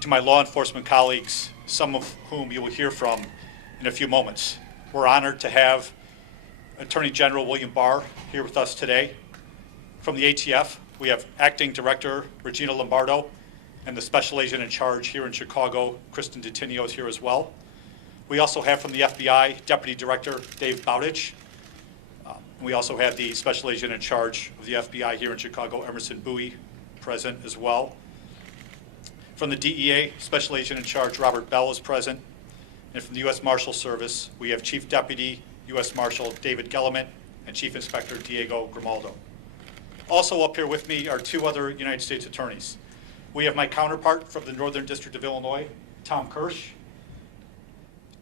to my law enforcement colleagues, some of whom you will hear from in a few moments. We're honored to have Attorney General William Barr here with us today. From the ATF, we have Acting Director Regina Lombardo and the Special Agent in Charge here in Chicago, Kristen Detinio, is here as well. We also have from the FBI, Deputy Director Dave Bowditch. We also have the Special Agent in Charge of the FBI here in Chicago, Emerson Bowie, present as well. From the DEA, Special Agent in Charge Robert Bell is present. And from the U.S. Marshal Service, we have Chief Deputy U.S. Marshal David Gellerman and Chief Inspector Diego Grimaldo. Also up here with me are two other United States attorneys. We have my counterpart from the Northern District of Illinois, Tom Kirsch.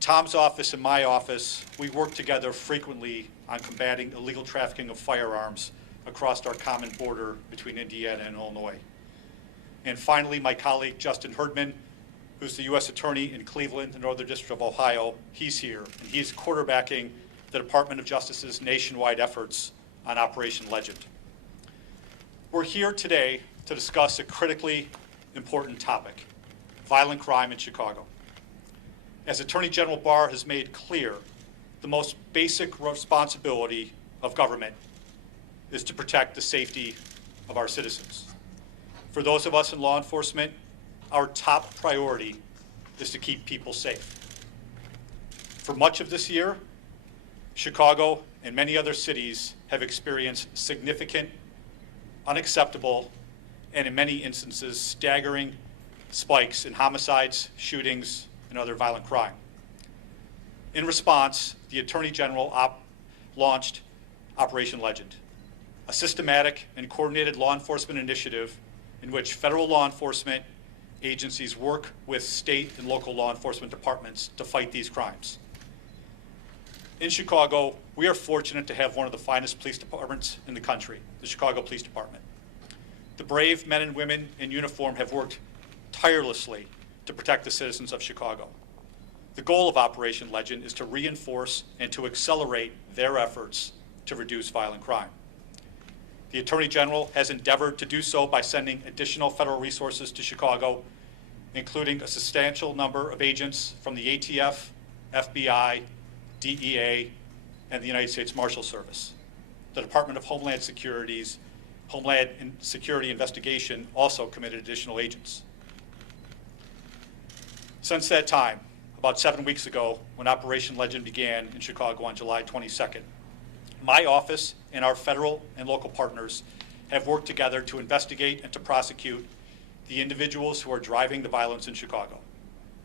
Tom's office and my office, we work together frequently on combating illegal trafficking of firearms across our common border between Indiana and Illinois. And finally, my colleague, Justin Herdman, who's the U.S. Attorney in Cleveland, the Northern District of Ohio. He's here, and he's quarterbacking the Department of Justice's nationwide efforts on Operation Legend. We're here today to discuss a critically important topic, violent crime in Chicago. As Attorney General Barr has made clear, the most basic responsibility of government is to protect the safety of our citizens. For those of us in law enforcement, our top priority is to keep people safe. For much of this year, Chicago and many other cities have experienced significant, unacceptable, and in many instances, staggering spikes in homicides, shootings, and other violent crime. In response, the Attorney General launched Operation Legend, a systematic and coordinated law enforcement initiative in which federal law enforcement agencies work with state and local law enforcement departments to fight these crimes. In Chicago, we are fortunate to have one of the finest police departments in the country, the Chicago Police Department. The brave men and women in uniform have worked tirelessly to protect the citizens of Chicago. The goal of Operation Legend is to reinforce and to accelerate their efforts to reduce violent crime. The Attorney General has endeavored to do so by sending additional federal resources to Chicago, including a substantial number of agents from the ATF, FBI, DEA, and the United States Marshal Service. The Department of Homeland Security Investigation also committed additional agents. Since that time, about 7 weeks ago, when Operation Legend began in Chicago on July 22nd, my office and our federal and local partners have worked together to investigate and to prosecute the individuals who are driving the violence in Chicago,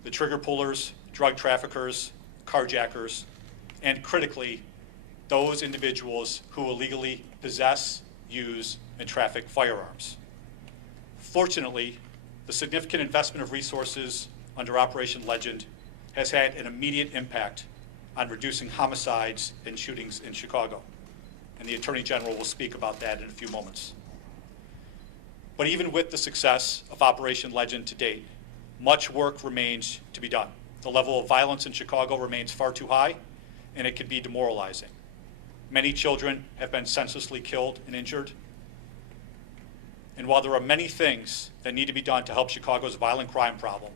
the trigger pullers, drug traffickers, carjackers, and critically, those individuals who illegally possess, use, and traffic firearms. Fortunately, the significant investment of resources under Operation Legend has had an immediate impact on reducing homicides and shootings in Chicago. And the Attorney General will speak about that in a few moments. But even with the success of Operation Legend to date, much work remains to be done. The level of violence in Chicago remains far too high, and it can be demoralizing. Many children have been senselessly killed and injured. And while there are many things that need to be done to help Chicago's violent crime problem,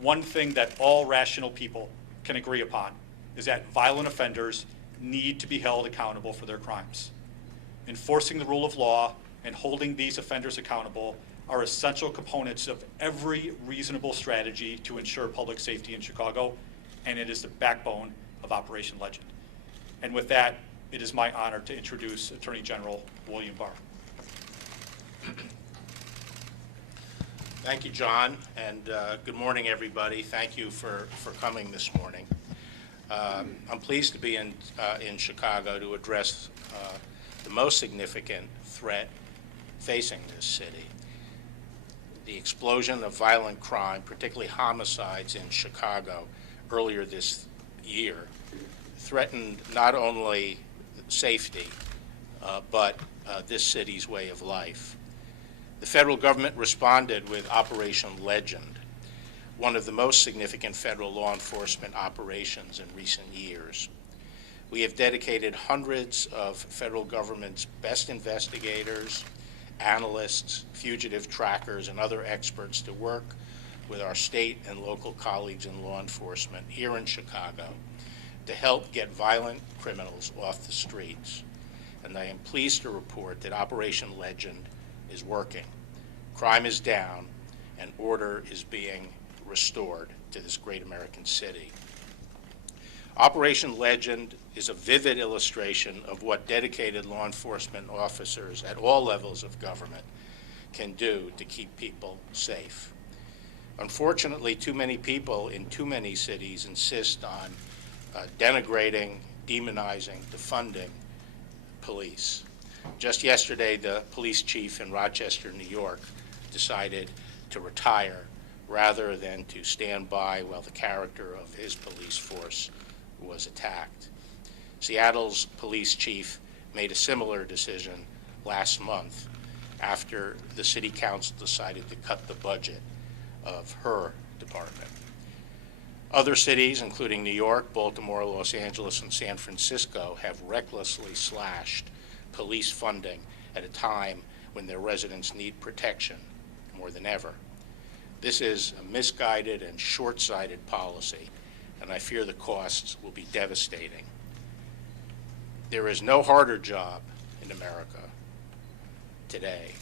one thing that all rational people can agree upon is that violent offenders need to be held accountable for their crimes. Enforcing the rule of law and holding these offenders accountable are essential components of every reasonable strategy to ensure public safety in Chicago, and it is the backbone of Operation Legend. And with that, it is my honor to introduce Attorney General William Barr. Thank you, John, and good morning, everybody. Thank you for coming this morning. I'm pleased to be in Chicago to address the most significant threat facing this city. The explosion of violent crime, particularly homicides in Chicago earlier this year, threatened not only safety, but this city's way of life. The federal government responded with Operation Legend, one of the most significant federal law enforcement operations in recent years. We have dedicated hundreds of federal government's best investigators, analysts, fugitive trackers, and other experts to work with our state and local colleagues in law enforcement here in Chicago to help get violent criminals off the streets. And I am pleased to report that Operation Legend is working. Crime is down and order is being restored to this great American city. Operation Legend is a vivid illustration of what dedicated law enforcement officers at all levels of government can do to keep people safe. Unfortunately, too many people in too many cities insist on denigrating, demonizing, defunding police. Just yesterday, the police chief in Rochester, New York, decided to retire rather than to stand by while the character of his police force was attacked. Seattle's police chief made a similar decision last month after the city council decided to cut the budget of her department. Other cities, including New York, Baltimore, Los Angeles, and San Francisco, have recklessly slashed police funding at a time when their residents need protection more than ever. This is a misguided and short-sighted policy, and I fear the costs will be devastating. There is no harder job in America today,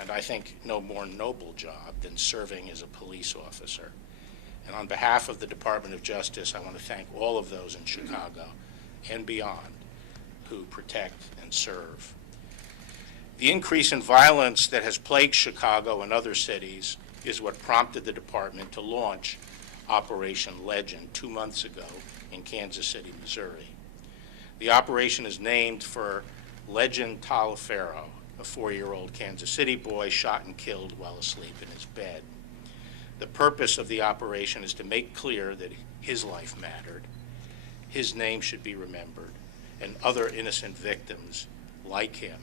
and I think no more noble job than serving as a police officer. And on behalf of the Department of Justice, I want to thank all of those in Chicago and beyond who protect and serve. The increase in violence that has plagued Chicago and other cities is what prompted the department to launch Operation Legend 2 months ago in Kansas City, Missouri. The operation is named for Legend Taliaferro, a 4-year-old Kansas City boy shot and killed while asleep in his bed. The purpose of the operation is to make clear that his life mattered, his name should be remembered, and other innocent victims like him,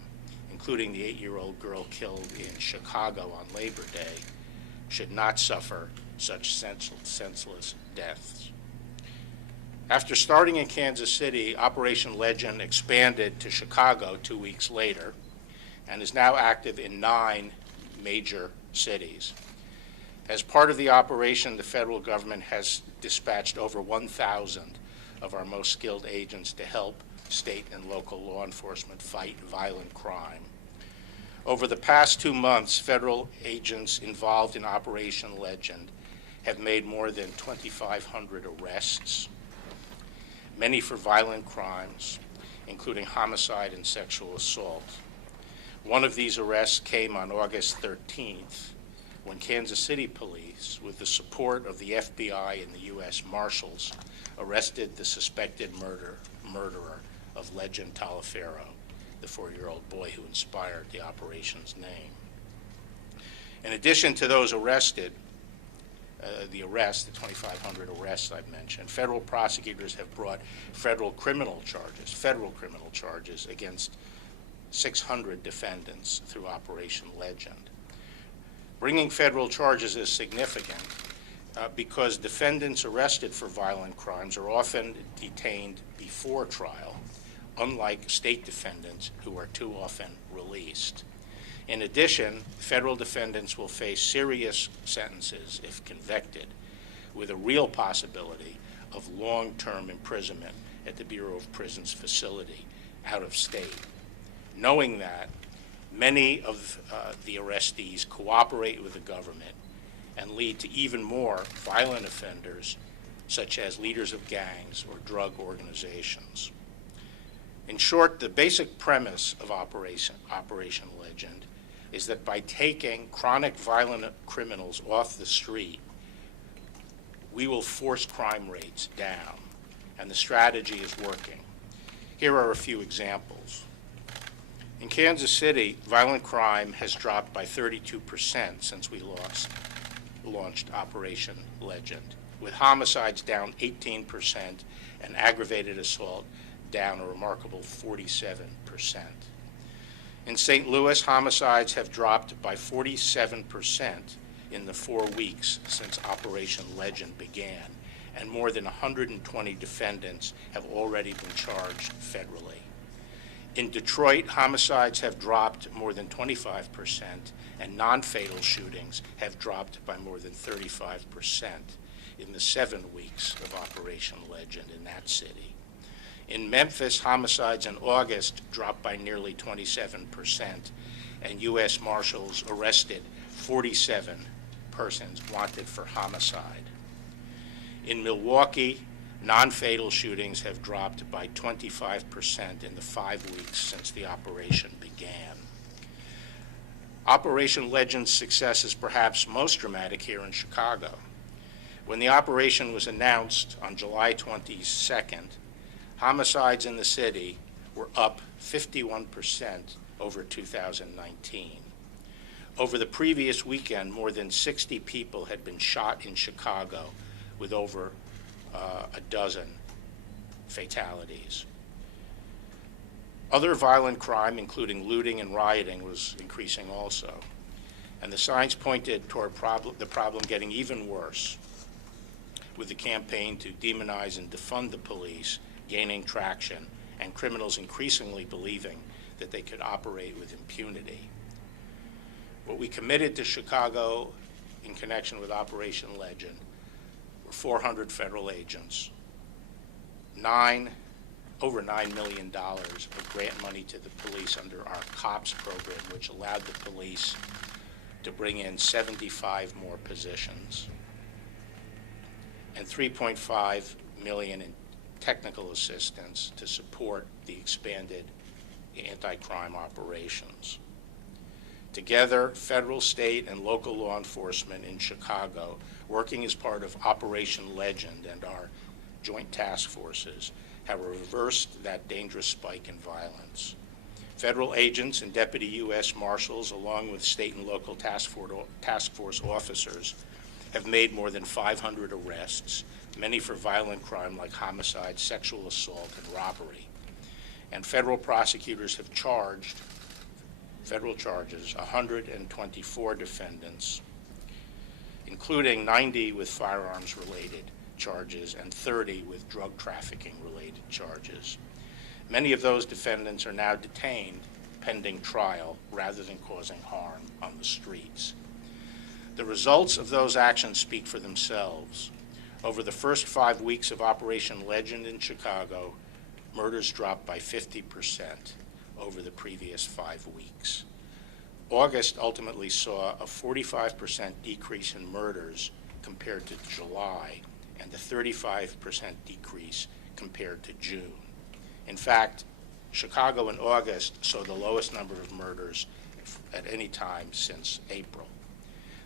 including the 8-year-old girl killed in Chicago on Labor Day, should not suffer such senseless deaths. After starting in Kansas City, Operation Legend expanded to Chicago 2 weeks later and is now active in 9 major cities. As part of the operation, the federal government has dispatched over 1,000 of our most skilled agents to help state and local law enforcement fight violent crime. Over the past 2 months, federal agents involved in Operation Legend have made more than 2,500 arrests, many for violent crimes, including homicide and sexual assault. One of these arrests came on August 13th, when Kansas City police, with the support of the FBI and the U.S. Marshals, arrested the suspected murderer of Legend Taliaferro, the 4-year-old boy who inspired the operation's name. In addition to those arrested, the 2,500 arrests I've mentioned, federal prosecutors have brought federal criminal charges against 600 defendants through Operation Legend. Bringing federal charges is significant because defendants arrested for violent crimes are often detained before trial, unlike state defendants who are too often released. In addition, federal defendants will face serious sentences if convicted, with a real possibility of long-term imprisonment at the Bureau of Prisons facility out of state. Knowing that, many of the arrestees cooperate with the government and lead to even more violent offenders, such as leaders of gangs or drug organizations. In short, the basic premise of Operation Legend is that by taking chronic violent criminals off the street, we will force crime rates down, and the strategy is working. Here are a few examples. In Kansas City, violent crime has dropped by 32% since we launched Operation Legend, with homicides down 18% and aggravated assault down a remarkable 47%. In St. Louis, homicides have dropped by 47% in the 4 weeks since Operation Legend began, and more than 120 defendants have already been charged federally. In Detroit, homicides have dropped more than 25%, and non-fatal shootings have dropped by more than 35% in the 7 weeks of Operation Legend in that city. In Memphis, homicides in August dropped by nearly 27%, and U.S. Marshals arrested 47 persons wanted for homicide. In Milwaukee, non-fatal shootings have dropped by 25% in the 5 weeks since the operation began. Operation Legend's success is perhaps most dramatic here in Chicago. When the operation was announced on July 22nd, homicides in the city were up 51% over 2019. Over the previous weekend, more than 60 people had been shot in Chicago, with over a dozen fatalities. Other violent crime, including looting and rioting, was increasing also. And the signs pointed toward the problem getting even worse, with the campaign to demonize and defund the police gaining traction, and criminals increasingly believing that they could operate with impunity. What we committed to Chicago in connection with Operation Legend were 400 federal agents, over $9 million of grant money to the police under our COPS program, which allowed the police to bring in 75 more positions, and $3.5 million in technical assistance to support the expanded anti-crime operations. Together, federal, state, and local law enforcement in Chicago, working as part of Operation Legend and our joint task forces, have reversed that dangerous spike in violence. Federal agents and deputy U.S. Marshals, along with state and local task force officers, have made more than 500 arrests, many for violent crime like homicide, sexual assault, and robbery. And federal prosecutors have charged, federal charges, 124 defendants, including 90 with firearms-related charges and 30 with drug trafficking-related charges. Many of those defendants are now detained pending trial rather than causing harm on the streets. The results of those actions speak for themselves. Over the first 5 weeks of Operation Legend in Chicago, murders dropped by 50% over the previous 5 weeks. August ultimately saw a 45% decrease in murders compared to July, and a 35% decrease compared to June. In fact, Chicago in August saw the lowest number of murders at any time since April.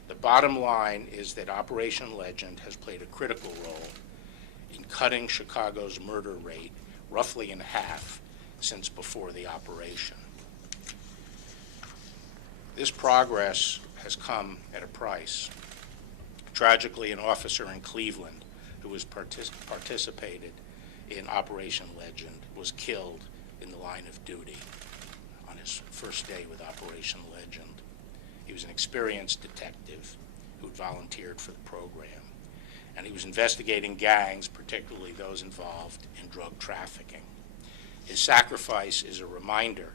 The bottom line is that Operation Legend has played a critical role in cutting Chicago's murder rate roughly in half since before the operation. This progress has come at a price. Tragically, an officer in Cleveland who was participated in Operation Legend was killed in the line of duty on his first day with Operation Legend. He was an experienced detective who had volunteered for the program, and he was investigating gangs, particularly those involved in drug trafficking. His sacrifice is a reminder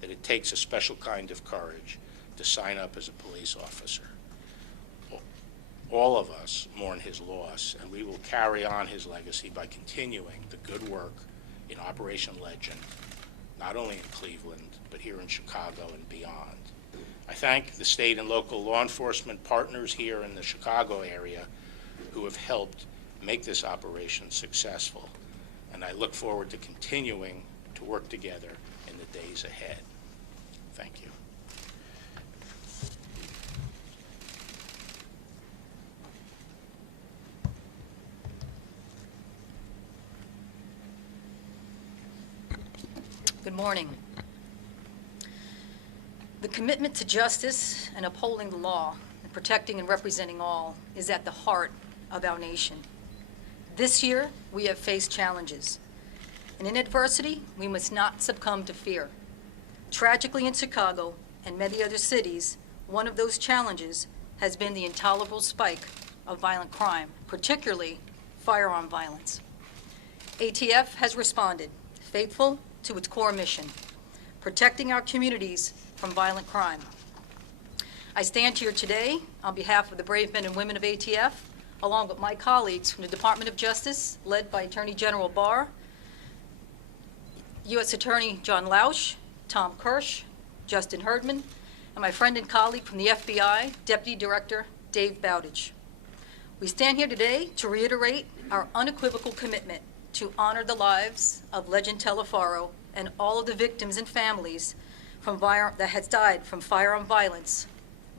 that it takes a special kind of courage to sign up as a police officer. All of us mourn his loss, and we will carry on his legacy by continuing the good work in Operation Legend, not only in Cleveland, but here in Chicago and beyond. I thank the state and local law enforcement partners here in the Chicago area who have helped make this operation successful, and I look forward to continuing to work together in the days ahead. Thank you. Good morning. The commitment to justice and upholding the law and protecting and representing all is at the heart of our nation. This year, we have faced challenges. And in adversity, we must not succumb to fear. Tragically in Chicago and many other cities, one of those challenges has been the intolerable spike of violent crime, particularly firearm violence. ATF has responded, faithful to its core mission, protecting our communities from violent crime. I stand here today on behalf of the brave men and women of ATF, along with my colleagues from the Department of Justice, led by Attorney General Barr, U.S. Attorney John Lausch, Tom Kirsch, Justin Herdman, and my friend and colleague from the FBI, Deputy Director Dave Bowditch. We stand here today to reiterate our unequivocal commitment to honor the lives of Legend Telefaro and all of the victims and families that has died from firearm violence,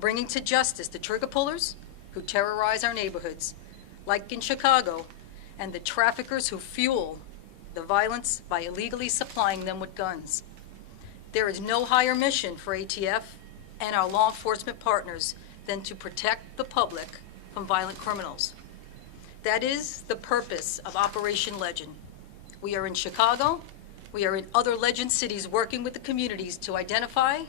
bringing to justice the trigger pullers who terrorize our neighborhoods, like in Chicago, and the traffickers who fuel the violence by illegally supplying them with guns. There is no higher mission for ATF and our law enforcement partners than to protect the public from violent criminals. That is the purpose of Operation Legend. We are in Chicago. We are in other Legend cities working with the communities to identify,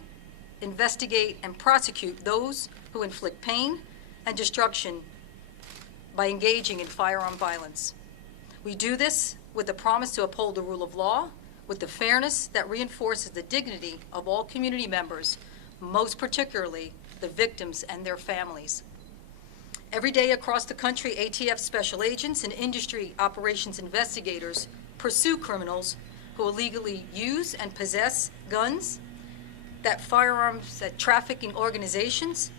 investigate, and prosecute those who inflict pain and destruction by engaging in firearm violence. We do this with the promise to uphold the rule of law, with the fairness that reinforces the dignity of all community members, most particularly the victims and their families. Every day across the country, ATF special agents and industry operations investigators pursue criminals who illegally use and possess guns, that trafficking organizations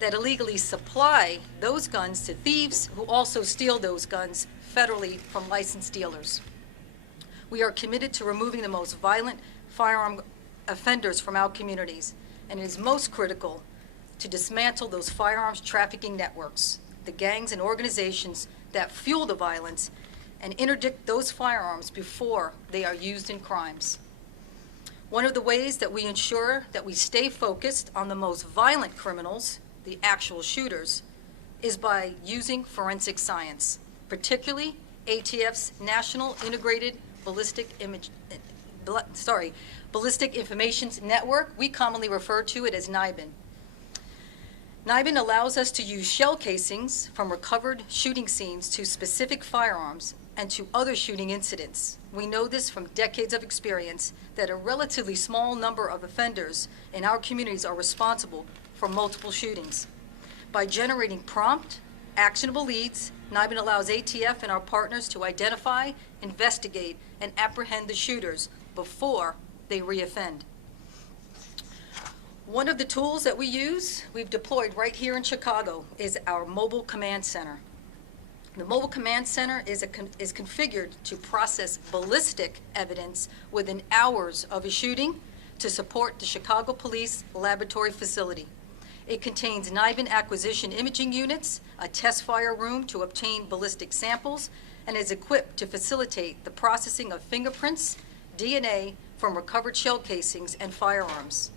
that illegally supply those guns to thieves who also steal those guns federally from licensed dealers. We are committed to removing the most violent firearm offenders from our communities, and it is most critical to dismantle those firearms trafficking networks, the gangs and organizations that fuel the violence, and interdict those firearms before they are used in crimes. One of the ways that we ensure that we stay focused on the most violent criminals, the actual shooters, is by using forensic science, particularly ATF's National Integrated Ballistic Information Network. We commonly refer to it as NIBIN. NIBIN allows us to use shell casings from recovered shooting scenes to specific firearms and to other shooting incidents. We know this from decades of experience that a relatively small number of offenders in our communities are responsible for multiple shootings. By generating prompt, actionable leads, NIBIN allows ATF and our partners to identify, investigate, and apprehend the shooters before they reoffend. One of the tools that we've deployed right here in Chicago, is our mobile command center. The mobile command center is configured to process ballistic evidence within hours of a shooting to support the Chicago Police Laboratory Facility. It contains NIBIN acquisition imaging units, a test fire room to obtain ballistic samples, and is equipped to facilitate the processing of fingerprints, DNA from recovered shell casings, and firearms.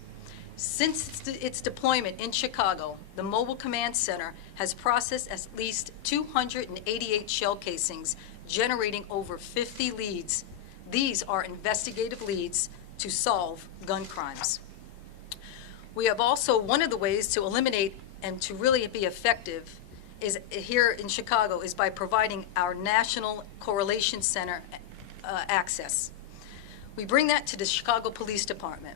Since its deployment in Chicago, the Mobile Command Center has processed at least 288 shell casings, generating over 50 leads. These are investigative leads to solve gun crimes. We have also, one of the ways to eliminate and to really be effective is here in Chicago is by providing our National Correlation Center access. We bring that to the Chicago Police Department.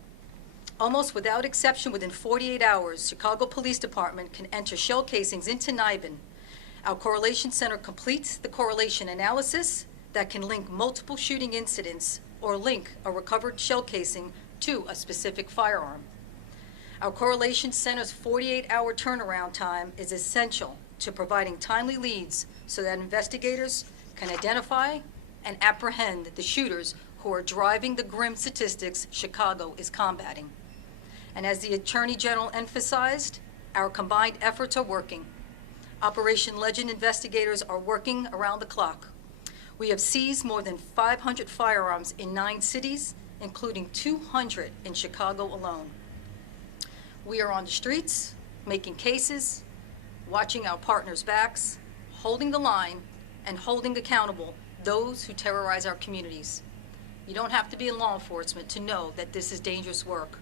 Almost without exception, within 48 hours, Chicago Police Department can enter shell casings into NIBIN. Our Correlation Center completes the correlation analysis that can link multiple shooting incidents or link a recovered shell casing to a specific firearm. Our Correlation Center's 48-hour turnaround time is essential to providing timely leads so that investigators can identify and apprehend the shooters who are driving the grim statistics Chicago is combating. And as the Attorney General emphasized, our combined efforts are working. Operation Legend investigators are working around the clock. We have seized more than 500 firearms in 9 cities, including 200 in Chicago alone. We are on the streets, making cases, watching our partners' backs, holding the line, and holding accountable those who terrorize our communities. You don't have to be in law enforcement to know that this is dangerous work.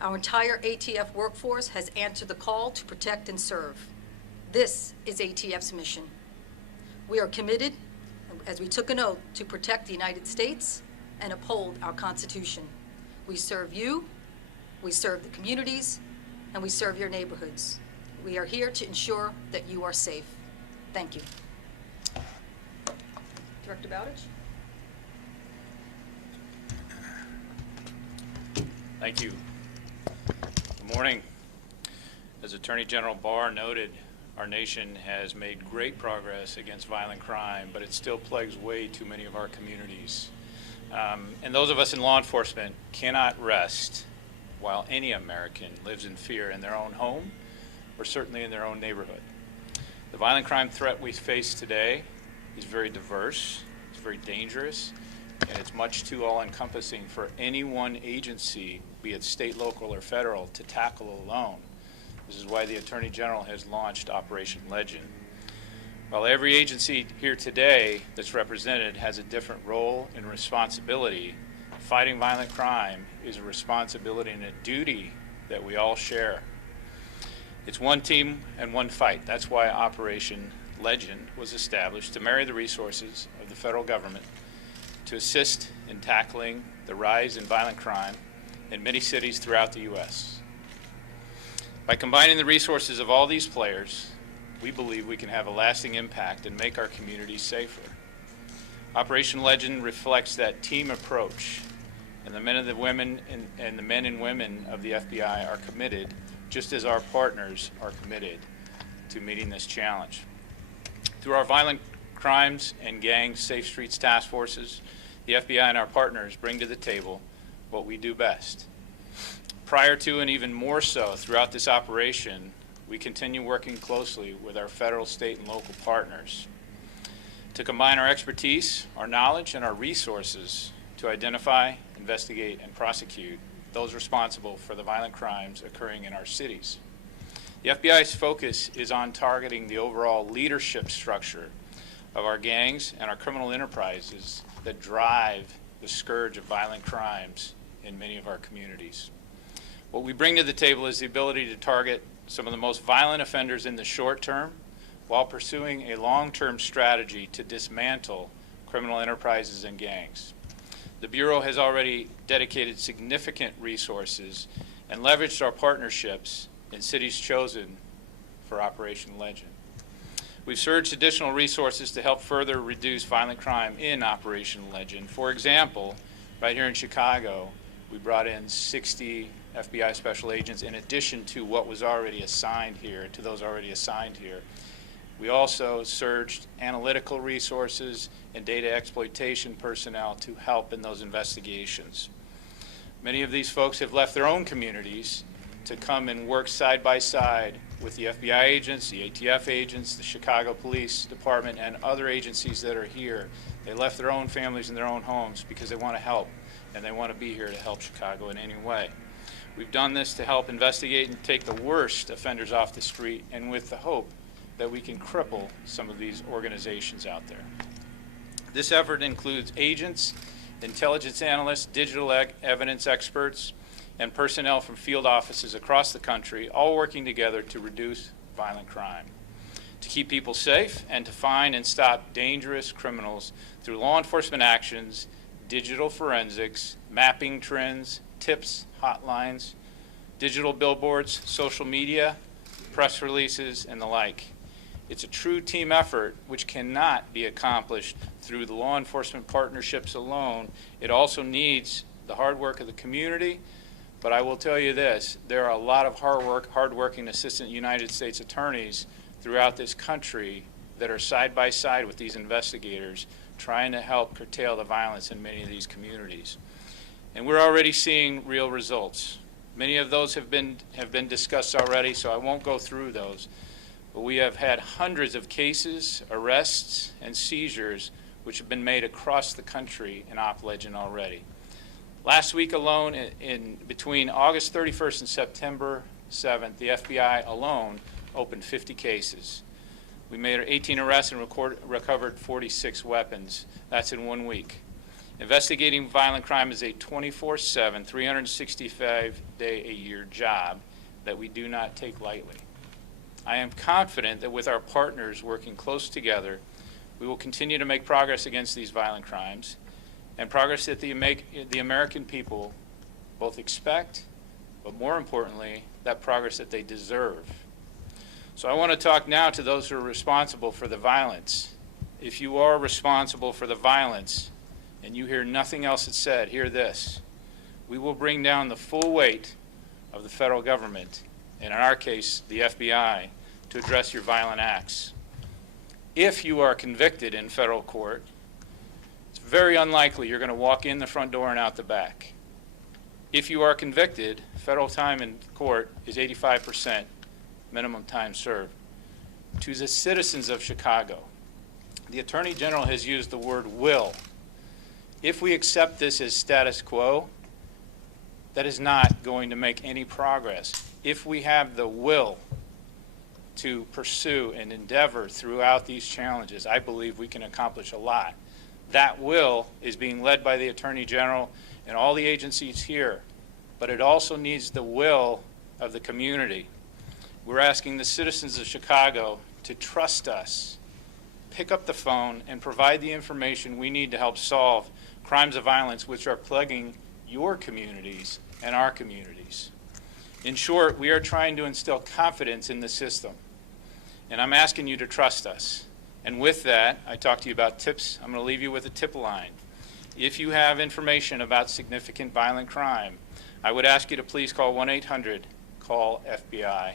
Our entire ATF workforce has answered the call to protect and serve. This is ATF's mission. We are committed, as we took an oath, to protect the United States and uphold our Constitution. We serve you, we serve the communities, and we serve your neighborhoods. We are here to ensure that you are safe. Thank you. Director Bowditch? Thank you. Good morning. As Attorney General Barr noted, our nation has made great progress against violent crime, but it still plagues way too many of our communities. And those of us in law enforcement cannot rest while any American lives in fear in their own home or certainly in their own neighborhood. The violent crime threat we face today is very diverse, it's very dangerous, and it's much too all-encompassing for any one agency, be it state, local, or federal, to tackle alone. This is why the Attorney General has launched Operation Legend. While every agency here today that's represented has a different role and responsibility, fighting violent crime is a responsibility and a duty that we all share. It's one team and one fight. That's why Operation Legend was established, to marry the resources of the federal government to assist in tackling the rise in violent crime in many cities throughout the U.S. By combining the resources of all these players, we believe we can have a lasting impact and make our communities safer. Operation Legend reflects that team approach, and the men and the women and the men and women of the FBI are committed, just as our partners are committed to meeting this challenge. Through our violent crimes and gang safe streets task forces, the FBI and our partners bring to the table what we do best. Prior to and even more so throughout this operation, we continue working closely with our federal, state, and local partners to combine our expertise, our knowledge, and our resources to identify, investigate, and prosecute those responsible for the violent crimes occurring in our cities. The FBI's focus is on targeting the overall leadership structure of our gangs and our criminal enterprises that drive the scourge of violent crimes in many of our communities. What we bring to the table is the ability to target some of the most violent offenders in the short term while pursuing a long-term strategy to dismantle criminal enterprises and gangs. The Bureau has already dedicated significant resources and leveraged our partnerships in cities chosen for Operation Legend. We've surged additional resources to help further reduce violent crime in Operation Legend. For example, right here in Chicago, we brought in 60 FBI special agents in addition to what was already assigned here, to those already assigned here. We also surged analytical resources and data exploitation personnel to help in those investigations. Many of these folks have left their own communities to come and work side by side with the FBI agents, the ATF agents, the Chicago Police Department, and other agencies that are here. They left their own families and their own homes because they want to help, and they want to be here to help Chicago in any way. We've done this to help investigate and take the worst offenders off the street, and with the hope that we can cripple some of these organizations out there. This effort includes agents, intelligence analysts, digital evidence experts, and personnel from field offices across the country, all working together to reduce violent crime, to keep people safe, and to find and stop dangerous criminals through law enforcement actions, digital forensics, mapping trends, tips, hotlines, digital billboards, social media, press releases, and the like. It's a true team effort which cannot be accomplished through the law enforcement partnerships alone. It also needs the hard work of the community, but I will tell you this, there are a lot of hard-working assistant United States attorneys throughout this country that are side by side with these investigators trying to help curtail the violence in many of these communities. And we're already seeing real results. Many of those have been discussed already, so I won't go through those. But we have had hundreds of cases, arrests, and seizures which have been made across the country in Op Legend already. Last week alone, in between August 31st and September 7th, the FBI alone opened 50 cases. We made 18 arrests and recovered 46 weapons. That's in 1 week. Investigating violent crime is a 24/7, 365-day-a-year job that we do not take lightly. I am confident that with our partners working close together, we will continue to make progress against these violent crimes and progress that the American people, both expect, but more importantly, that progress that they deserve. So I want to talk now to those who are responsible for the violence. If you are responsible for the violence and you hear nothing else that's said, hear this. We will bring down the full weight of the federal government, and in our case, the FBI, to address your violent acts. If you are convicted in federal court, it's very unlikely you're going to walk in the front door and out the back. If you are convicted, federal time in court is 85% minimum time served. To the citizens of Chicago, the Attorney General has used the word will. If we accept this as status quo, that is not going to make any progress. If we have the will to pursue and endeavor throughout these challenges, I believe we can accomplish a lot. That will is being led by the Attorney General and all the agencies here, but it also needs the will of the community. We're asking the citizens of Chicago to trust us, pick up the phone, and provide the information we need to help solve crimes of violence which are plaguing your communities and our communities. In short, we are trying to instill confidence in the system, and I'm asking you to trust us. And with that, I talked to you about tips. I'm going to leave you with a tip line. If you have information about significant violent crime, I would ask you to please call 1-800-CALL-FBI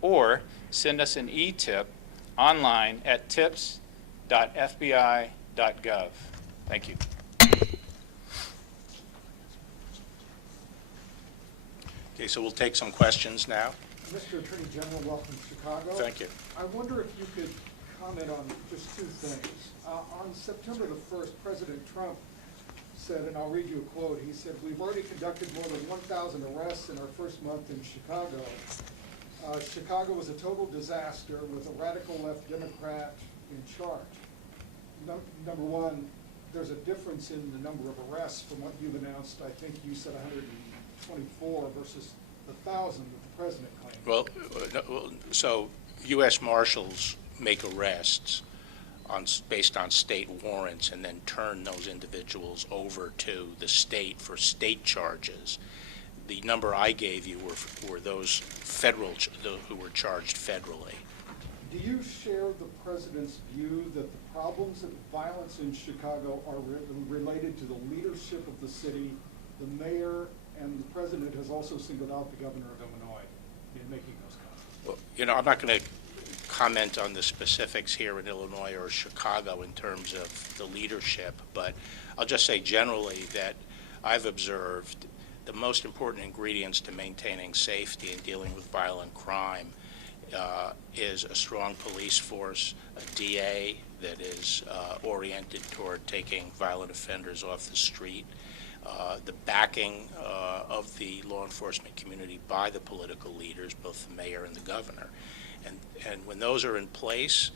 or send us an e-tip online at tips.fbi.gov. Thank you. Okay, so we'll take some questions now. Mr. Attorney General, welcome to Chicago. Thank you. I wonder if you could comment on just two things. On September the 1st, President Trump said, and I'll read you a quote, he said, "We've already conducted more than 1,000 arrests in our first month in Chicago. Chicago was a total disaster with a radical left Democrat in charge." Number one, there's a difference in the number of arrests from what you've announced. I think you said 124 versus the 1,000 that the president claimed. Well, so U.S. Marshals make arrests based on state warrants and then turn those individuals over to the state for state charges. The number I gave you were those who were charged federally. Do you share the president's view that the problems and violence in Chicago are related to the leadership of the city, the mayor, and the president has also singled out the governor of Illinois in making those comments? Well, I'm not going to comment on the specifics here in Illinois or Chicago in terms of the leadership, but I'll just say generally that I've observed the most important ingredients to maintaining safety and dealing with violent crime is a strong police force, a DA that is oriented toward taking violent offenders off the street, the backing of the law enforcement community by the political leaders, both the mayor and the governor. And when those are in place,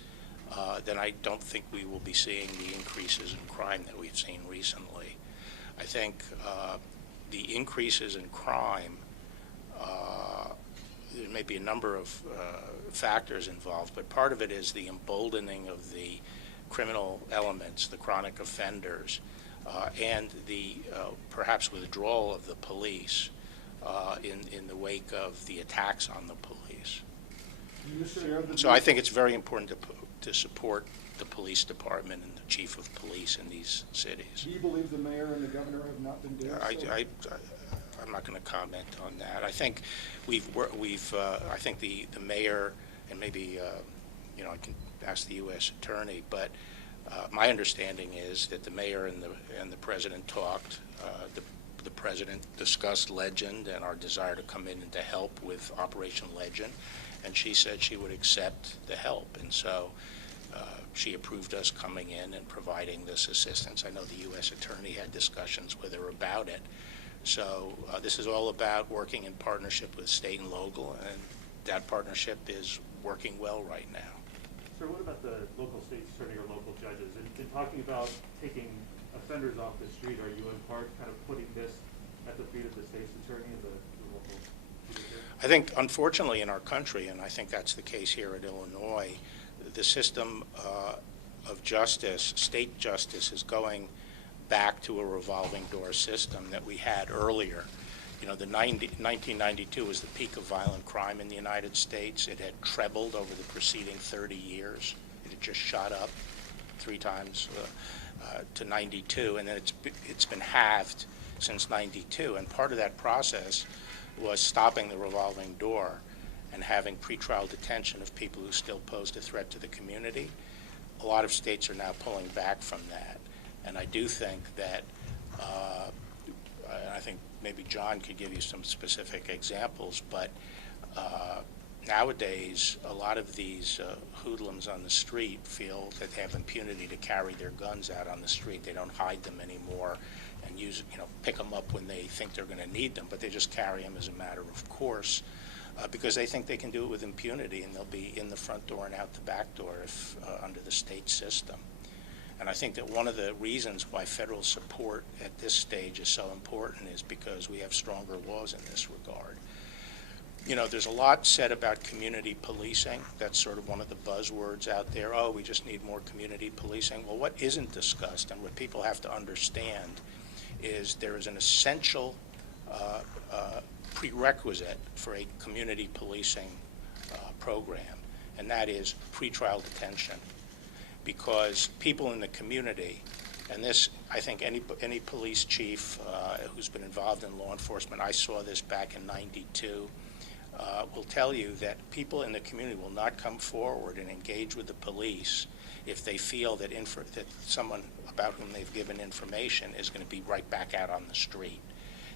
then I don't think we will be seeing the increases in crime that we've seen recently. I think the increases in crime, there may be a number of factors involved, but part of it is the emboldening of the criminal elements, the chronic offenders, and the perhaps withdrawal of the police in the wake of the attacks on the police. So I think it's very important to support the police department and the chief of police in these cities. Do you believe the mayor and the governor have not been doing so? I'm not going to comment on that. I think I think the mayor and maybe I can ask the U.S. attorney, but my understanding is that the mayor and the president talked. The president discussed Legend and our desire to come in and to help with Operation Legend, and she said she would accept the help, and so she approved us coming in and providing this assistance. I know the U.S. attorney had discussions with her about it. So this is all about working in partnership with state and local, and that partnership is working well right now. Sir, what about the local state attorney or local judges? In talking about taking offenders off the street, are you in part kind of putting this at the feet of the state's attorney and the local judiciary? I think, unfortunately, in our country, and I think that's the case here in Illinois, the system of justice, state justice, is going back to a revolving door system that we had earlier. You know, 1992 was the peak of violent crime in the United States. It had trebled over the preceding 30 years. It had just shot up 3 times to 92, and then it's been halved since 92. And part of that process was stopping the revolving door and having pretrial detention of people who still posed a threat to the community. A lot of states are now pulling back from that, and I do think that, I think maybe John could give you some specific examples, but nowadays a lot of these hoodlums on the street feel that they have impunity to carry their guns out on the street. They don't hide them anymore and use, pick them up when they think they're going to need them, but they just carry them as a matter of course. Because they think they can do it with impunity, and they'll be in the front door and out the back door if under the state system. And I think that one of the reasons why federal support at this stage is so important is because we have stronger laws in this regard. There's a lot said about community policing. That's sort of one of the buzzwords out there. Oh, we just need more community policing. Well, what isn't discussed and what people have to understand is there is an essential prerequisite for a community policing program, and that is pretrial detention. Because people in the community, and this, I think any police chief who's been involved in law enforcement, I saw this back in '92, will tell you that people in the community will not come forward and engage with the police if they feel that someone about whom they've given information is going to be right back out on the street.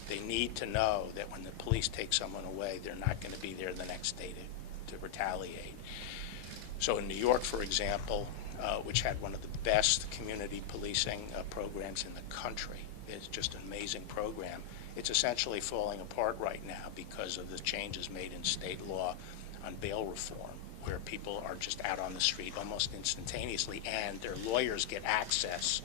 They need to know that when the police take someone away, they're not going to be there the next day to retaliate. So in New York, for example, which had one of the best community policing programs in the country, it's just an amazing program, it's essentially falling apart right now because of the changes made in state law on bail reform, where people are just out on the street almost instantaneously, and their lawyers get access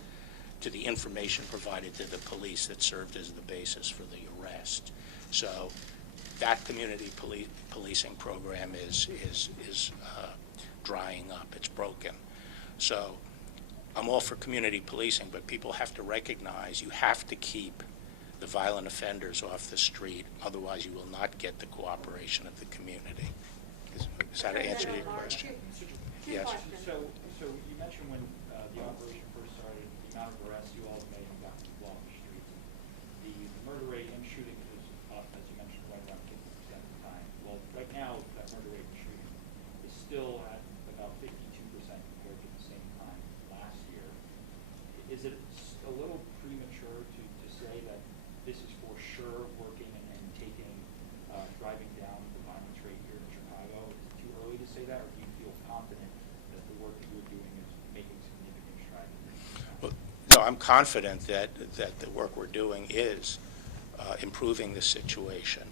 to the information provided to the police that served as the basis for the arrest. So that community policing program is drying up. It's broken. So I'm all for community policing, but people have to recognize you have to keep the violent offenders off the street, otherwise you will not get the cooperation of the community. Is that an answer to your question? Yes. So you mentioned when the operation first started, the amount of arrests you all made and got people off the streets. The murder rate and shooting was up, as you mentioned, right around 50% of the time. Well, right now, that murder rate and shooting is still at about 52% compared to the same time last year. Is it a little premature to say that this is for sure working and taking, driving down the violence rate here in Chicago? Is it too early to say that, or do you feel confident that the work that you're doing is making significant strides? Well, no, I'm confident that the work we're doing is improving the situation.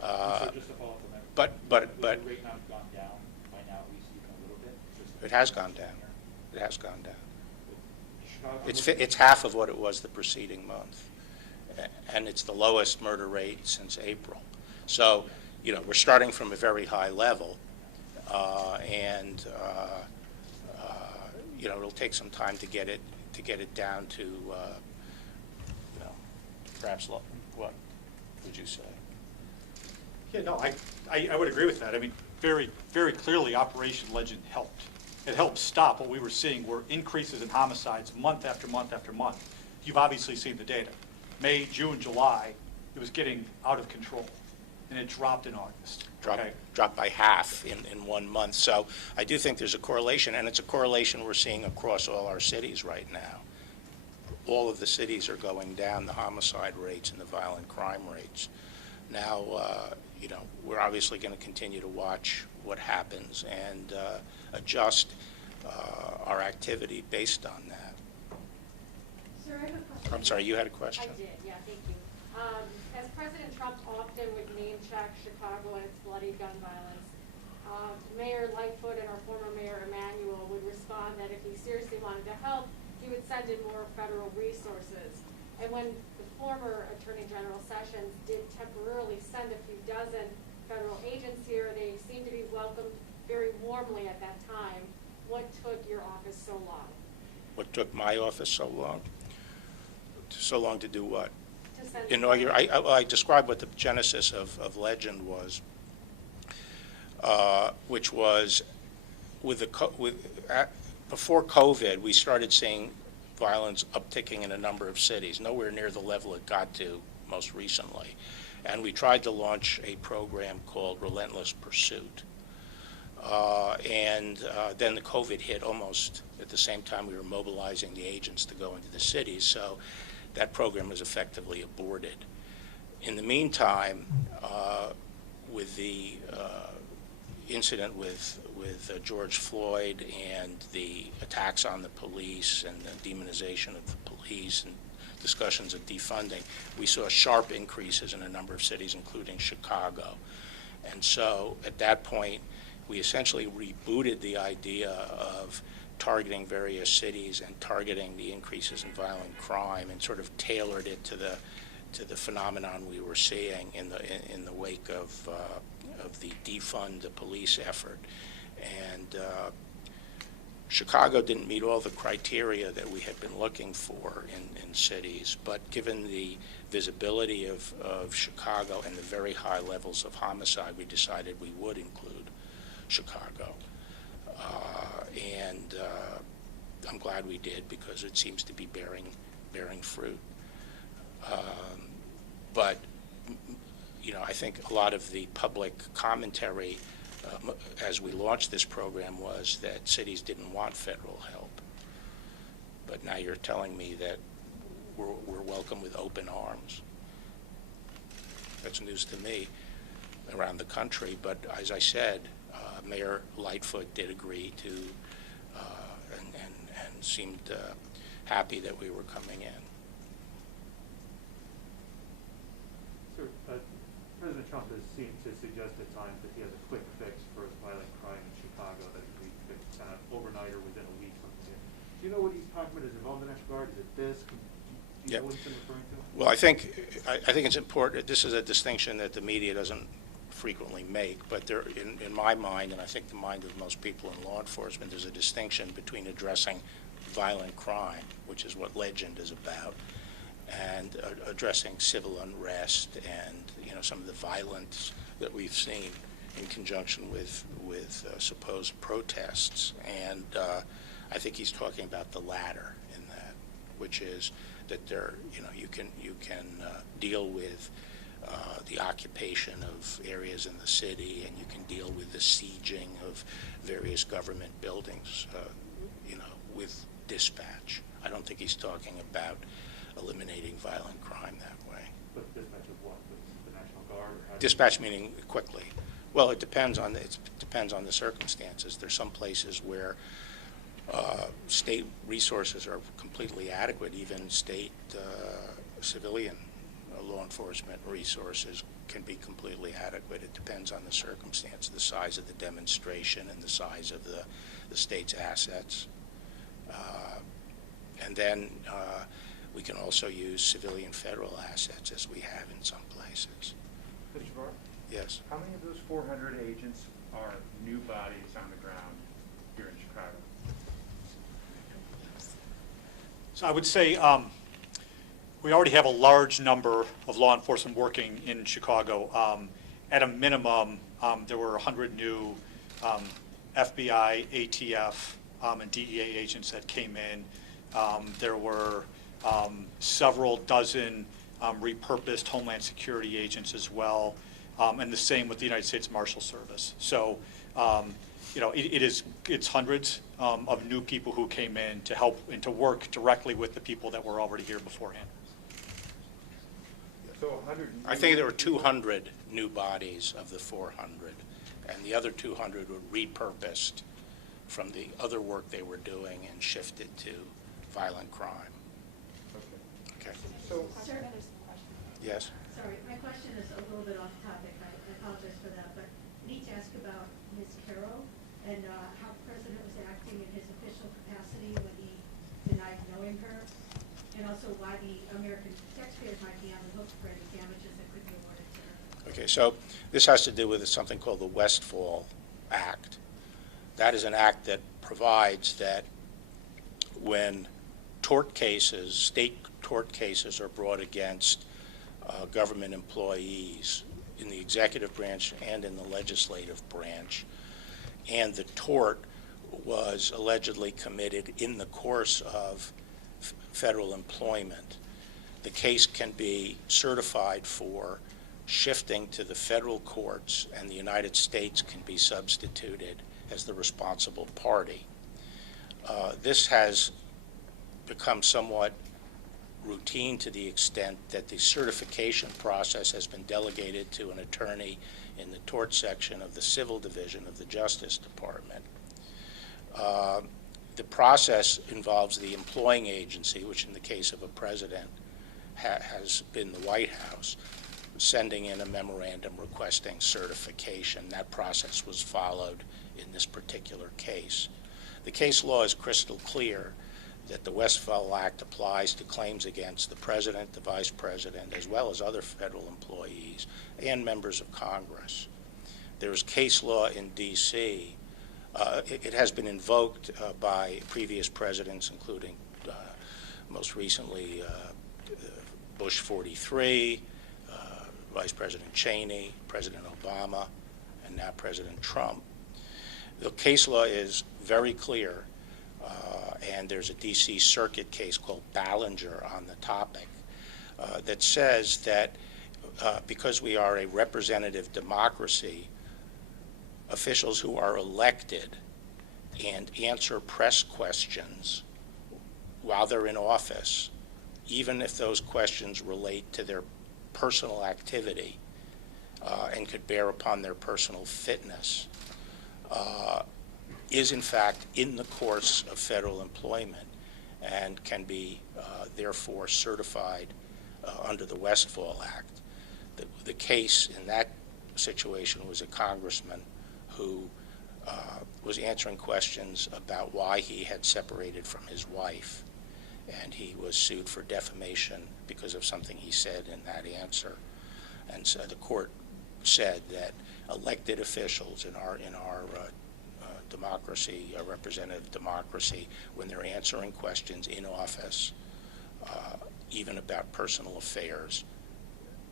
So just to follow up on that, But the rate not gone down by now, at least even a little bit? it has gone down. It has gone down. Chicago, It's half of what it was the preceding month, and it's the lowest murder rate since April. So, we're starting from a very high level, and it'll take some time to get it down to, perhaps what would you say? Yeah, no, I would agree with that. I mean, very, very clearly, Operation Legend helped. It helped stop what we were seeing were increases in homicides month after month after month. You've obviously seen the data. May, June, July, it was getting out of control, and it dropped in August. Dropped by half in 1 month. So I do think there's a correlation, and it's a correlation we're seeing across all our cities right now. All of the cities are going down, the homicide rates and the violent crime rates. Now, we're obviously going to continue to watch what happens and adjust our activity based on that. Sir, I have a question. I'm sorry, you had a question? I did, yeah, thank you. As President Trump often would name-check Chicago and its bloody gun violence, Mayor Lightfoot and our former Mayor Emanuel would respond that if he seriously wanted to help, he would send in more federal resources. And when the former Attorney General Sessions did temporarily send a few dozen federal agents here, they seemed to be welcomed very warmly at that time. What took your office so long? What took my office so long? So long to do what? To to send. I described what the genesis of Legend was, which was before COVID, we started seeing violence upticking in a number of cities, nowhere near the level it got to most recently. And we tried to launch a program called Relentless Pursuit. Then the COVID hit almost at the same time we were mobilizing the agents to go into the cities, so that program was effectively aborted. In the meantime, with the incident with George Floyd and the attacks on the police and the demonization of the police and discussions of defunding, we saw sharp increases in a number of cities, including Chicago. And so at that point, we essentially rebooted the idea of targeting various cities and targeting the increases in violent crime and sort of tailored it to the phenomenon we were seeing in the wake of the defund the police effort. And Chicago didn't meet all the criteria that we had been looking for in cities, but given the visibility of Chicago and the very high levels of homicide, we decided we would include Chicago. And I'm glad we did, because it seems to be bearing fruit. But I think a lot of the public commentary as we launched this program was that cities didn't want federal help. But now you're telling me that we're welcome with open arms. That's news to me around the country. But as I said, Mayor Lightfoot did agree to and seemed happy that we were coming in. Sir, President Trump has seemed to suggest at times that he has a quick fix for violent crime in Chicago that we could kind of overnight or within a week something. Do you know what he's talking about? Is it involved in the National Guard? Is it this? Do you know what he's been referring to? Well, I think it's important. This is a distinction that the media doesn't frequently make, but there, in my mind, and I think the mind of most people in law enforcement, there's a distinction between addressing violent crime, which is what Legend is about, and addressing civil unrest and some of the violence that we've seen in conjunction with supposed protests. And I think he's talking about the latter in that, which is that you can deal with the occupation of areas in the city, and you can deal with the sieging of various government buildings, with dispatch. I don't think he's talking about eliminating violent crime that way. But dispatch of what? The National Guard? Or Dispatch meaning quickly. Well, it depends on the circumstances. There's some places where state resources are completely adequate. Even state civilian law enforcement resources can be completely adequate. It depends on the circumstance, the size of the demonstration, and the size of the state's assets. And then we can also use civilian federal assets, as we have in some places. Mr. Barr? Yes. How many of those 400 agents are new bodies on the ground here in Chicago? So I would say we already have a large number of law enforcement working in Chicago. At a minimum, there were 100 new FBI, ATF, and DEA agents that came in. There were several dozen repurposed Homeland Security agents as well, and the same with the United States Marshal Service. So, it's hundreds of new people who came in to help and to work directly with the people that were already here beforehand. So 100. I think there were 200 new bodies of the 400, and the other 200 were repurposed from the other work they were doing and shifted to violent crime. Okay. So, Sir, Yes. sorry, my question is a little bit off topic. I apologize for that, but I need to ask about Ms. Carroll and how the president was acting in his official capacity when he denied knowing her, and also why the American taxpayers might be on the hook for any damages that could be awarded to her. Okay, so this has to do with something called the Westfall Act. That is an act that provides that when tort cases, state tort cases, are brought against government employees in the executive branch and in the legislative branch, and the tort was allegedly committed in the course of federal employment. The case can be certified for shifting to the federal courts, and the United States can be substituted as the responsible party. This has become somewhat routine to the extent that the certification process has been delegated to an attorney in the tort section of the Civil Division of the Justice Department. The process involves the employing agency, which in the case of a president has been the White House, sending in a memorandum requesting certification. That process was followed in this particular case. The case law is crystal clear that the Westfall Act applies to claims against the president, the vice president, as well as other federal employees and members of Congress. There is case law in D.C. It has been invoked by previous presidents, including most recently Bush 43, Vice President Cheney, President Obama, and now President Trump. The case law is very clear, and there's a D.C. Circuit case called Ballinger on the topic that says that because we are a representative democracy, officials who are elected and answer press questions while they're in office, even if those questions relate to their personal activity and could bear upon their personal fitness, is in fact in the course of federal employment and can be therefore certified under the Westfall Act. The case in that situation was a congressman who was answering questions about why he had separated from his wife, and he was sued for defamation because of something he said in that answer. And so the court said that elected officials in our democracy, a representative democracy, when they're answering questions in office, even about personal affairs,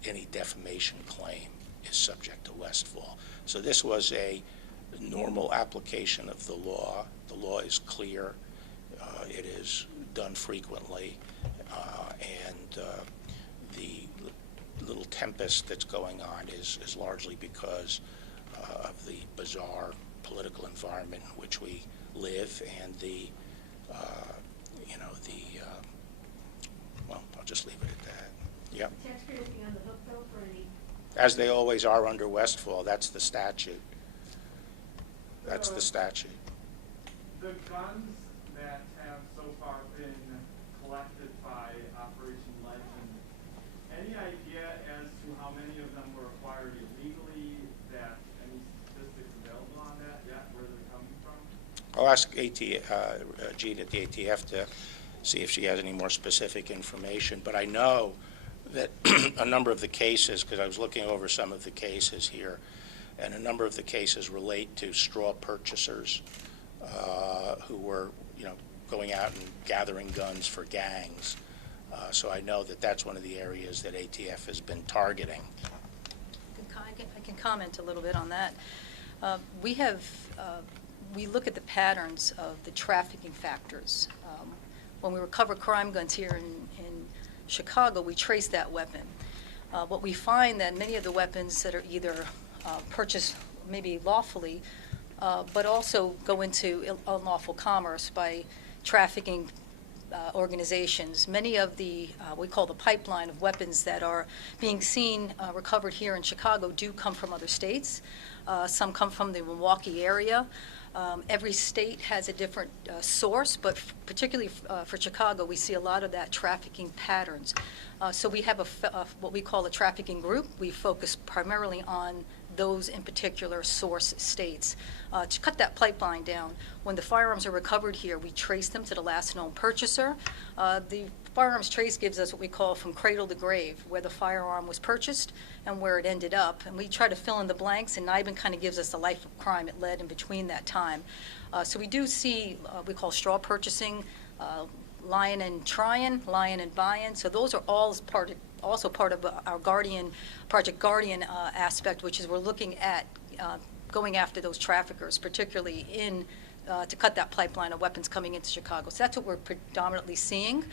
any defamation claim is subject to Westfall. So this was a normal application of the law. The law is clear. It is done frequently, and the little tempest that's going on is largely because of the bizarre political environment in which we live, and well, I'll just leave it at that. Yep. Taxpayers being on the hook, though, for any... As they always are under Westfall. That's the statute. That's the statute. The guns that have so far been collected by Operation Legend, any idea as to how many of them were acquired illegally, that any statistics available on that yet, where they're coming from? I'll ask Jean at the ATF to see if she has any more specific information, but I know that a number of the cases, because I was looking over some of the cases here, and a number of the cases relate to straw purchasers who were, going out and gathering guns for gangs. So I know that that's one of the areas that ATF has been targeting. I can comment a little bit on that. We look at the patterns of the trafficking factors. When we recover crime guns here in Chicago, we trace that weapon. What we find that many of the weapons that are either purchased maybe lawfully, but also go into unlawful commerce by trafficking organizations. Many of the, we call the pipeline of weapons that are being seen recovered here in Chicago do come from other states. Some come from the Milwaukee area. Every state has a different source, but particularly for Chicago, we see a lot of that trafficking patterns. So we have what we call a trafficking group. We focus primarily on those in particular source states. To cut that pipeline down, when the firearms are recovered here, we trace them to the last known purchaser. The firearms trace gives us what we call from cradle to grave, where the firearm was purchased and where it ended up. And we try to fill in the blanks, and NIBIN kind of gives us the life of crime it led in between that time. So we do see we call straw purchasing, lying and trying, lying and buying. So those are all part of also part of our Project Guardian aspect, which is we're looking at going after those traffickers, particularly to cut that pipeline of weapons coming into Chicago. So that's what we're predominantly seeing.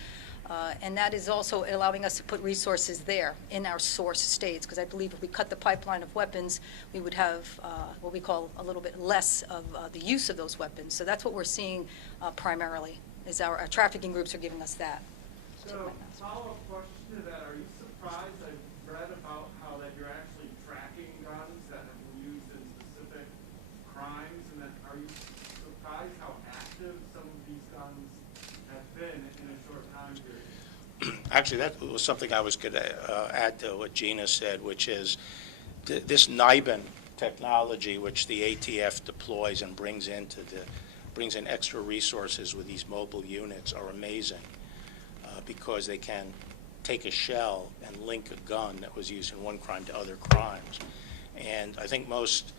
And that is also allowing us to put resources there in our source states, because I believe if we cut the pipeline of weapons, we would have what we call a little bit less of the use of those weapons. So that's what we're seeing primarily, is our trafficking groups are giving us that. So, follow-up question to that, are you surprised, I've read about how that you're actually tracking guns that have been used in specific crimes, and that are you surprised how active some of these guns have been in a short time period? Actually, that was something I was going to add to what Gina said, which is this NIBIN technology, which the ATF deploys and brings in extra resources with these mobile units, are amazing because they can take a shell and link a gun that was used in one crime to other crimes. And I think most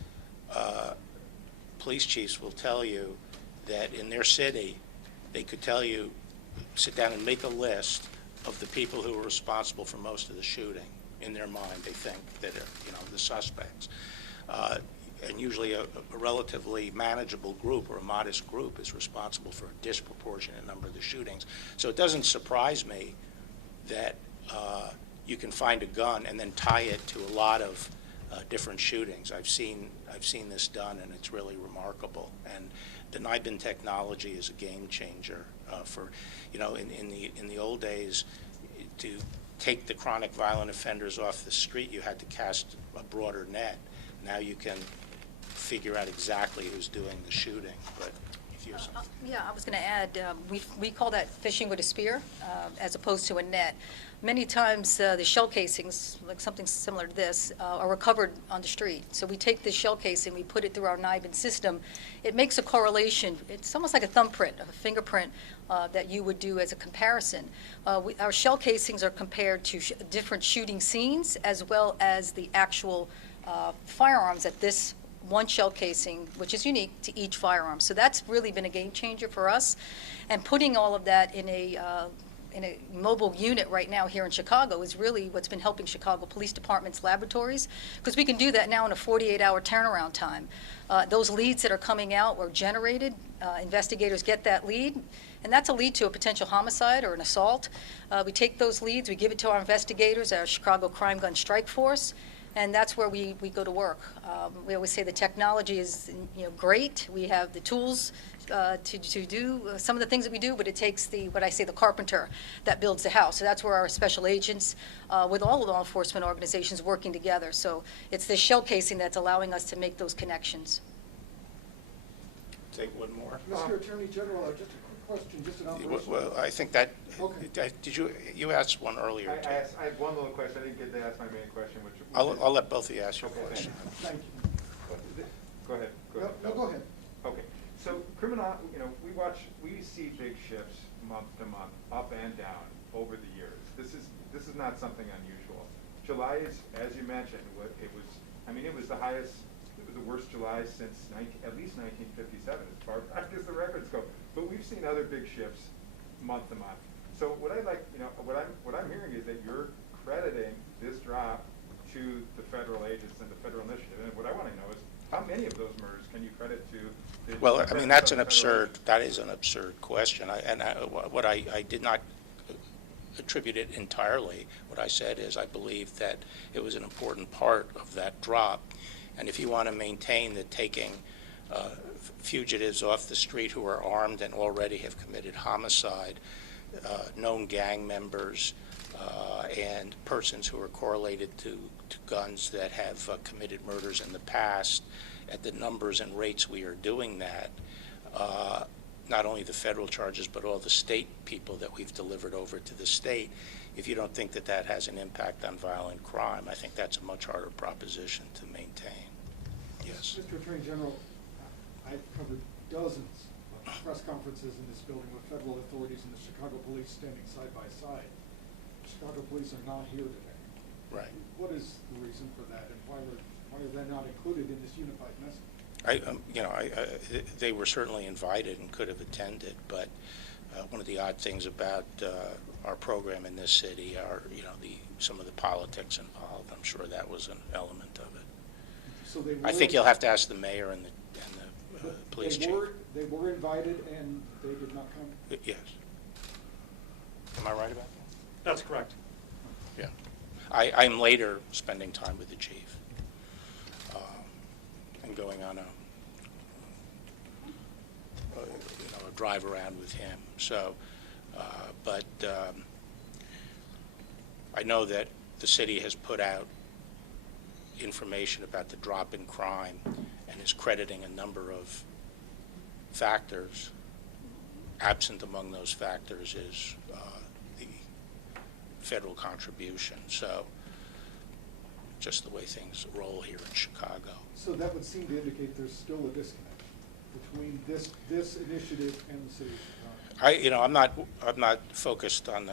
police chiefs will tell you that in their city, they could tell you, sit down and make a list of the people who were responsible for most of the shooting. In their mind, they think that the suspects. And usually a relatively manageable group or a modest group is responsible for a disproportionate number of the shootings. So it doesn't surprise me that you can find a gun and then tie it to a lot of different shootings. I've seen this done, and it's really remarkable. And the NIBIN technology is a game changer for, in the old days, to take the chronic violent offenders off the street, you had to cast a broader net. Now you can figure out exactly who's doing the shooting. But if you have something. Yeah, I was going to add, we call that fishing with a spear as opposed to a net. Many times the shell casings, like something similar to this, are recovered on the street. So we take this shell casing, we put it through our NIBIN system. It makes a correlation. It's almost like a thumbprint, a fingerprint that you would do as a comparison. Our shell casings are compared to different shooting scenes as well as the actual firearms at this one shell casing, which is unique to each firearm. So that's really been a game changer for us. And putting all of that in a mobile unit right now here in Chicago is really what's been helping Chicago Police Department's laboratories, because we can do that now in a 48-hour turnaround time. Those leads that are coming out were generated. Investigators get that lead, and that's a lead to a potential homicide or an assault. We take those leads, we give it to our investigators, our Chicago Crime Gun Strike Force, and that's where we go to work. We always say the technology is great. We have the tools to do some of the things that we do, but it takes the carpenter that builds the house. So that's where our special agents with all the law enforcement organizations working together. So it's this shell casing that's allowing us to make those connections. Take one more. Mr. Attorney General, just a quick question, just an observation. Well, I think that, Okay. did you asked one earlier, too. I had one little question. I didn't get to ask my main question, which. I'll let both of you ask your Okay, question. Thank you. Go ahead. No, go ahead. Okay, so we see big shifts month to month, up and down over the years. This is not something unusual. July is, as you mentioned, it was the highest, it was the worst July since at least 1957, as far back as the records go. But we've seen other big shifts month to month. So what what I'm hearing is that you're crediting this drop to the federal agents and the federal initiative. And what I want to know is, how many of those murders can you credit to? Well, I mean, that is an absurd question. I did not attribute it entirely. What I said is I believe that it was an important part of that drop. And if you want to maintain that taking fugitives off the street who are armed and already have committed homicide, known gang members, and persons who are correlated to guns that have committed murders in the past, at the numbers and rates we are doing that, not only the federal charges but all the state people that we've delivered over to the state, if you don't think that that has an impact on violent crime, I think that's a much harder proposition to maintain. Yes. Mr. Attorney General, I've covered dozens of press conferences in this building with federal authorities and the Chicago police standing side by side. Chicago police are not here today. Right. What is the reason for that, and why are they not included in this unified message? They were certainly invited and could have attended, but One of the odd things about our program in this city are, some of the politics involved. I'm sure that was an element of it. So they I think you'll have to ask the mayor and the police chief. They were invited and they did not come? Yes. Am I right about that? That's correct. Yeah. I'm later spending time with the chief and going on a drive around with him. So, but I know that the city has put out information about the drop in crime and is crediting a number of factors. Absent among those factors is the federal contribution. So just the way things roll here in Chicago. So that would seem to indicate there's still a disconnect between this initiative and the city of Chicago. I'm not focused on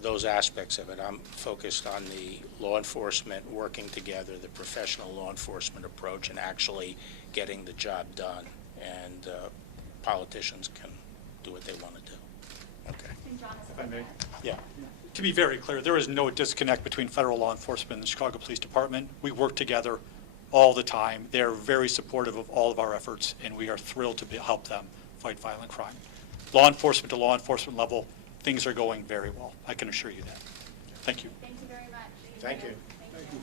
those aspects of it. I'm focused on the law enforcement working together, the professional law enforcement approach, and actually getting the job done. And politicians can do what they want to do. Okay. If I may. Yeah. To be very clear, there is no disconnect between federal law enforcement and the Chicago Police Department. We work together all the time. They're very supportive of all of our efforts, and we are thrilled to help them fight violent crime. Law enforcement to law enforcement level, things are going very well. I can assure you that. Thank you. Thank you very much. Thank you. Thank you.